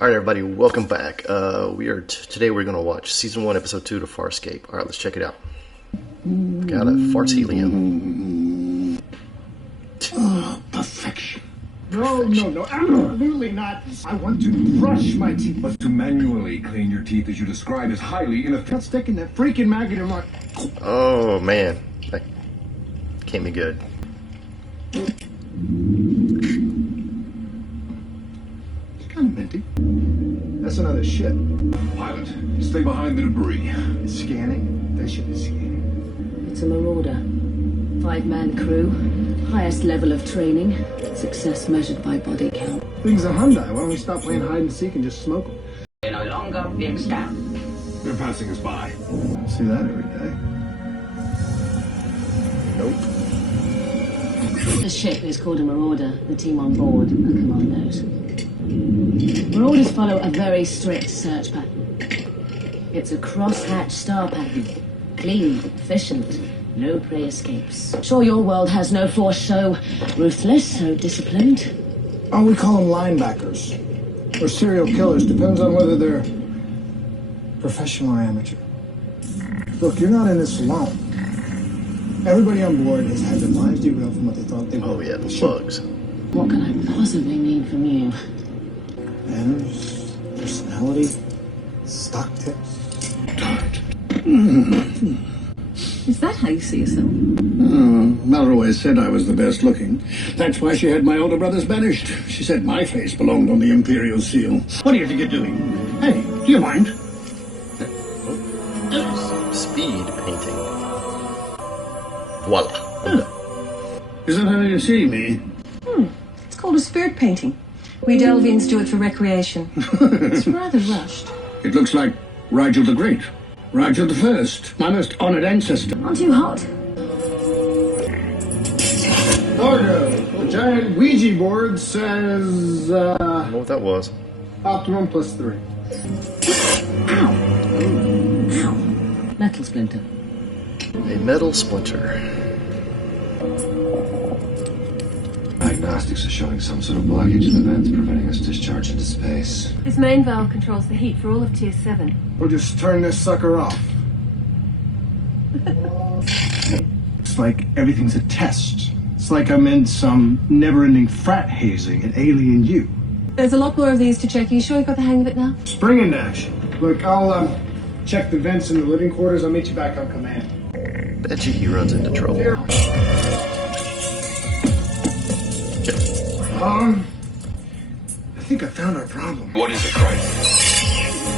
Alright everybody, welcome back. Today we're going to watch Season 1, Episode 2 to Farscape. Alright, let's check it out. Got a farts helium. Oh, perfection. No, absolutely not. I want to brush my teeth. But to manually clean your teeth, as you describe, is highly inefficient. Not sticking that freaking maggot in my... Oh man, that can't be good. Kind of minty. That's another ship. Pilot, stay behind the debris. It's scanning. That ship is scanning. It's a marauder. 5-man crew. Highest level of training. Success measured by body count. Thing's a Hyundai. Why don't we stop playing hide and seek and just smoke them? You're no longer being scanned. They're passing us by. See that every day. Nope. The ship is called a marauder. The team on board are commandos. Marauders follow a very strict search pattern. It's a cross-hatch star pattern. Clean, efficient, no prey escapes. Sure, your world has no force so ruthless, so disciplined. Oh, we call them linebackers. Or serial killers. Depends on whether they're professional or amateur. Look, you're not in this alone. Everybody on board has had their lives derailed from what they thought they were. Oh yeah, the bugs. What can I possibly need from you? Manners, personality, stock tips. Is that how you see yourself? Mother always said I was the best looking. That's why she had my older brothers banished. She said my face belonged on the Imperial seal. What do you think you're doing? Hey, do you mind? Speed painting. Voila. I'm done. Is that how you see me? It's called a spirit painting. We Delvians do it for recreation. It's rather rushed. It looks like Rigel the Great. Rigel the First, my most honored ancestor. Not too hot. Largo, the giant Ouija board says, I don't know what that was. optimum +3. Ow! Ow! Metal splinter. A metal splinter. Diagnostics are showing some sort of blockage in the vents preventing us discharge into space. This main valve controls the heat for all of Tier 7. We'll just turn this sucker off. It's like everything's a test. It's like I'm in some never-ending frat hazing at Alien U. There's a lot more of these to check. Are you sure you got the hang of it now? Spring into action. Look, I'll check the vents in the living quarters. I'll meet you back on command. Bet you he runs into trouble. I think I found our problem. What is it, Crichton?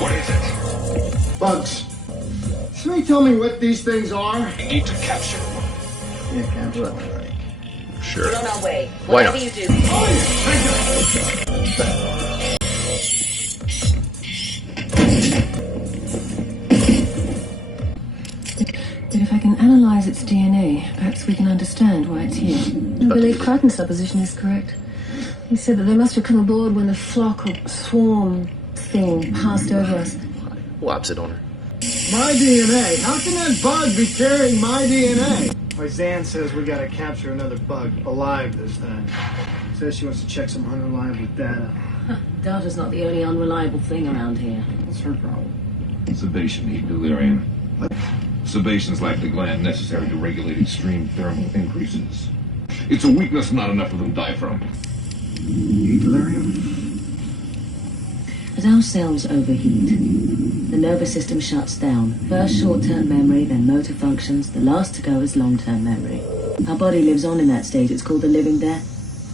What is it? Bugs. Somebody tell me what these things are? We need to capture one. Yeah, capture them. Sure. We're on our way. Why not? Whatever you do. But if I can analyze its DNA, perhaps we can understand why it's here. I believe Crichton's supposition is correct. He said that they must have come aboard when the flock or swarm thing passed over us. Wipes it on her. My DNA. How can that bug be carrying my DNA? My Zan says we gotta capture another bug alive this time. Says she wants to check some unreliable data. Data's not the only unreliable thing around here. What's her problem? Sebation heat delirium. Sebations lack the gland necessary to regulate extreme thermal increases. It's a weakness not enough of them die from. Heat delirium? As our cells overheat, the nervous system shuts down. First short-term memory, then motor functions. The last to go is long-term memory. Our body lives on in that state. It's called the living death.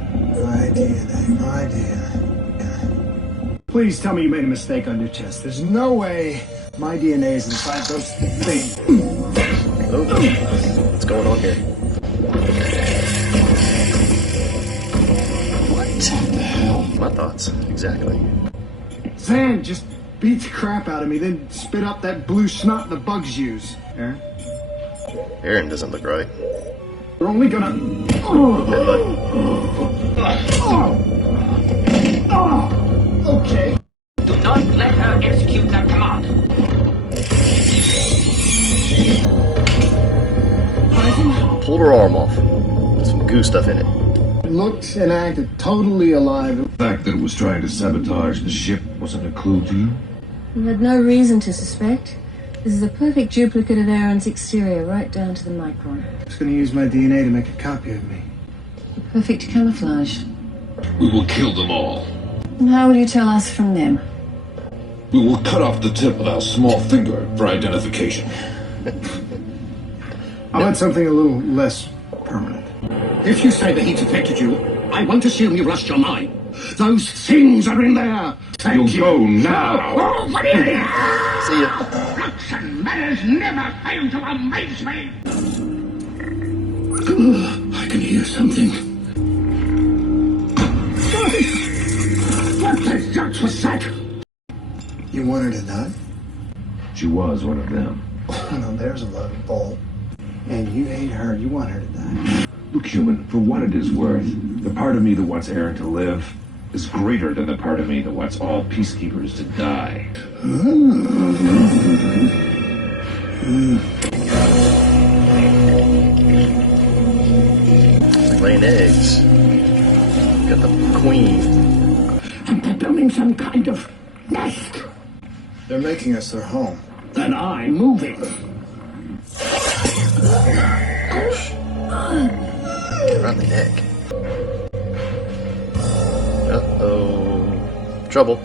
My DNA, my DNA. Please tell me you made a mistake on your chest. There's no way my DNA is inside those things. Oh, what's going on here? What the hell? My thoughts, exactly. Zan just beat the crap out of me, then spit up that blue snot the bugs use. Aaron? Aaron doesn't look right. We're only gonna... Okay. Do not let her execute that command. Pulled her arm off. With some goo stuff in it. looked and acted totally alive. The fact that it was trying to sabotage the ship wasn't a clue to you? You had no reason to suspect. This is a perfect duplicate of Aaron's exterior, right down to the micron. I was going to use my DNA to make a copy of me. Perfect camouflage. We will kill them all. And how will you tell us from them? We will cut off the tip of our small finger for identification. I want something a little less permanent. If you say the heat affected you, I won't assume you've lost your mind. Those things are in there. Thank You'll go now. Oh, what is it? See ya. Looks and manners never fail to amaze me. I can hear something. What the judge was that? You want her to die? She was one of them. Oh, no, there's a loaded bolt. And you hate her. You want her to die. Look, human, for what it is worth, the part of me that wants Aaron to live is greater than the part of me that wants all peacekeepers to die. It's like laying eggs. Got the queen. And they're building some kind of nest. They're making us their home. Then I'm moving. Around the neck. Uh-oh. Trouble.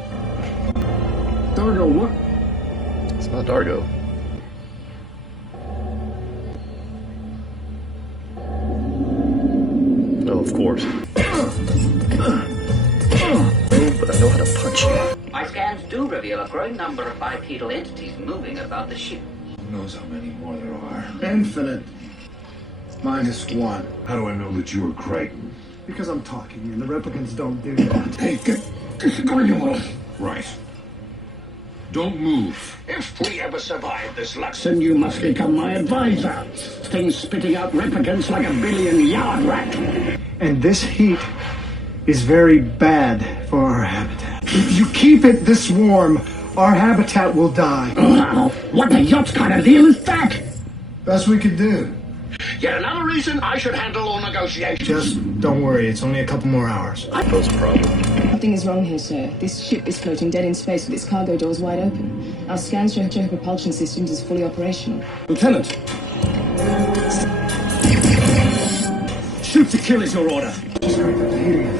Dargo, what? It's not Dargo. Oh, of course. Oh, but I know how to punch you. My scans do reveal a growing number of bipedal entities moving about the ship. Who knows how many more there are? Infinite. -1. How do I know that you are Crichton? Because I'm talking, and the replicants don't do that. Hey, get going on. Right. Don't move. If we ever survive this lesson, you must become my advisor. Things spitting out replicants like a billion-yard rat. And this heat is very bad for our habitat. If you keep it this warm, our habitat will die. Oh, what the yacht kind of deal is that? Best we could do. Yet another reason I should handle all negotiations. Just don't worry, it's only a couple more hours. Post problem. Nothing is wrong here, sir. This ship is floating dead in space with its cargo doors wide open. Our scans show her propulsion systems is fully operational. Lieutenant! Shoot to kill is your order. Just crank up the heat again.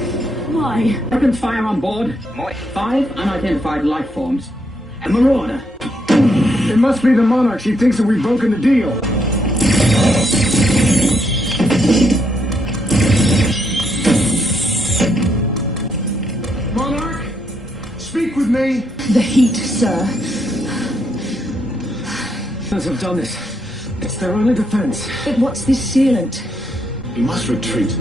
Why? Open fire on board. 5 unidentified life forms. A marauder. It must be the Monarch. She thinks that we've broken the deal. Monarch, speak with me. The heat, sir. Those have done this. It's their only defense. But what's this sealant? We must retreat.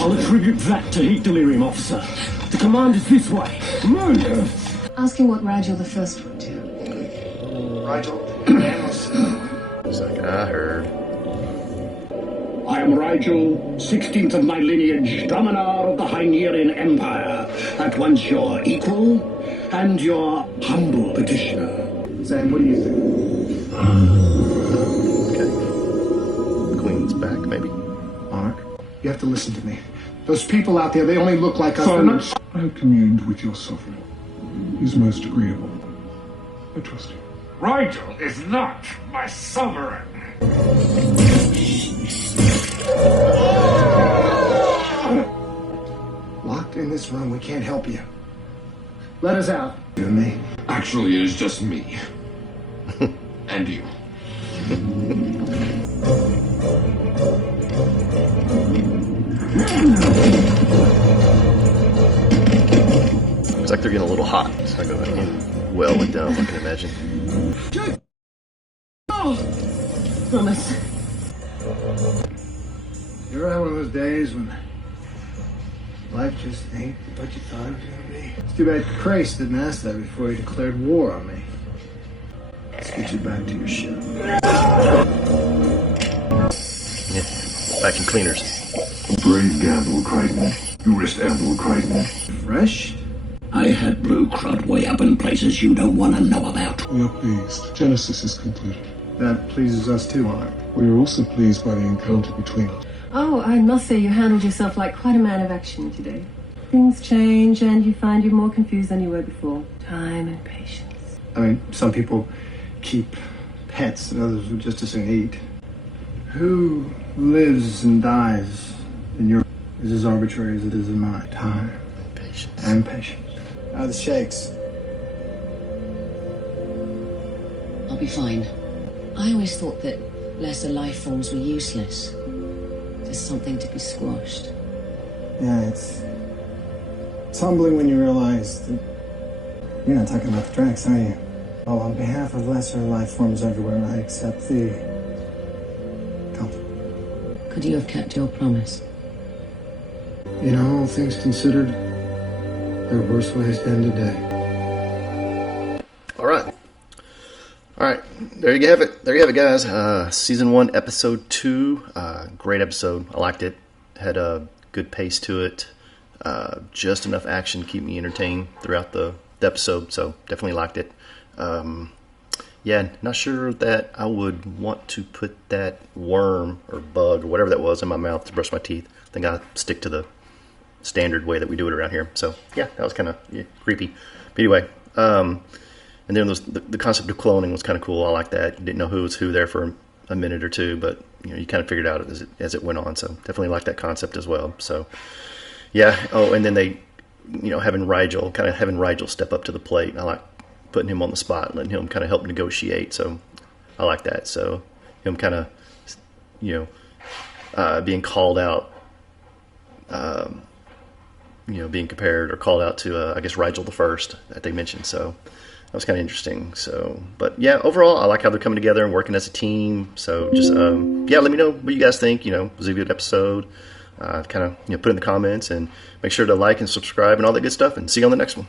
I'll attribute that to heat delirium, officer. The command is this way. Move! Ask him what Rigel the First would do. Rigel, Daniels. It's like, I heard. I am Rigel, 16th of my lineage, Dominar of the Hynerian Empire, at once your equal and your humble petitioner. Sam, what do you think? Okay. Queen's back, maybe. Monarch, you have to listen to me. Those people out there, they only look like us. Silence. I have communed with your sovereign. He's most agreeable. I trust you. Rigel is not my sovereign. Locked in this room, we can't help you. Let us out. You and me. Actually, it is just me. And you. Looks like they're getting a little hot. It's not going in well with them, I can imagine. Promise. You ever had one of those days when life just ain't what you thought it was gonna be? It's too bad Christ didn't ask that before he declared war on me. Let's get you back to your ship. Yeah, vacuum cleaners. Brave gamble, Crichton. You risked ample, Crichton. Fresh? I had blue crud way up in places you don't want to know about. We are pleased. Genesis is completed. That pleases us too, Monarch. We are also pleased by the encounter between us. Oh, I must say you handled yourself like quite a man of action today. Things change and you find you're more confused than you were before. Time and patience. I mean, some people keep pets and others would just as soon eat. Who lives and dies in your is as arbitrary as it is in mine. Time And patience. and patience. The shakes. I'll be fine. I always thought that lesser life forms were useless. Just something to be squashed. Yeah, it's humbling when you realize that you're not talking about the Drax, are you? Oh, on behalf of lesser life forms everywhere, I accept the compliment. Could you have kept your promise? You know, all things considered, there are worse ways to end a day. All right. All right. There you have it. There you have it, guys. Season 1, Episode 2. Great episode. I liked it. Had a good pace to it. Just enough action to keep me entertained throughout the episode. So definitely liked it. Yeah, not sure that I would want to put that worm or bug or whatever that was in my mouth to brush my teeth. I think I'll stick to the standard way that we do it around here. So yeah, that was kind of creepy. But anyway, and then the concept of cloning was kind of cool. I like that. You didn't know who was who there for a minute or two, but you kind of figured out as it went on. So definitely like that concept as well. So yeah. Oh, and then they, having Rigel step up to the plate. I like putting him on the spot, letting him kind of help negotiate. So I like that. So him kind of, being called out, being compared or called out to, I guess, Rigel the First that they mentioned. So that was kind of interesting. So, but yeah, overall, I like how they're coming together and working as a team. So just, let me know what you guys think. Was it a good episode? Kind of, put in the comments and make sure to like and subscribe and all that good stuff. And see you on the next one.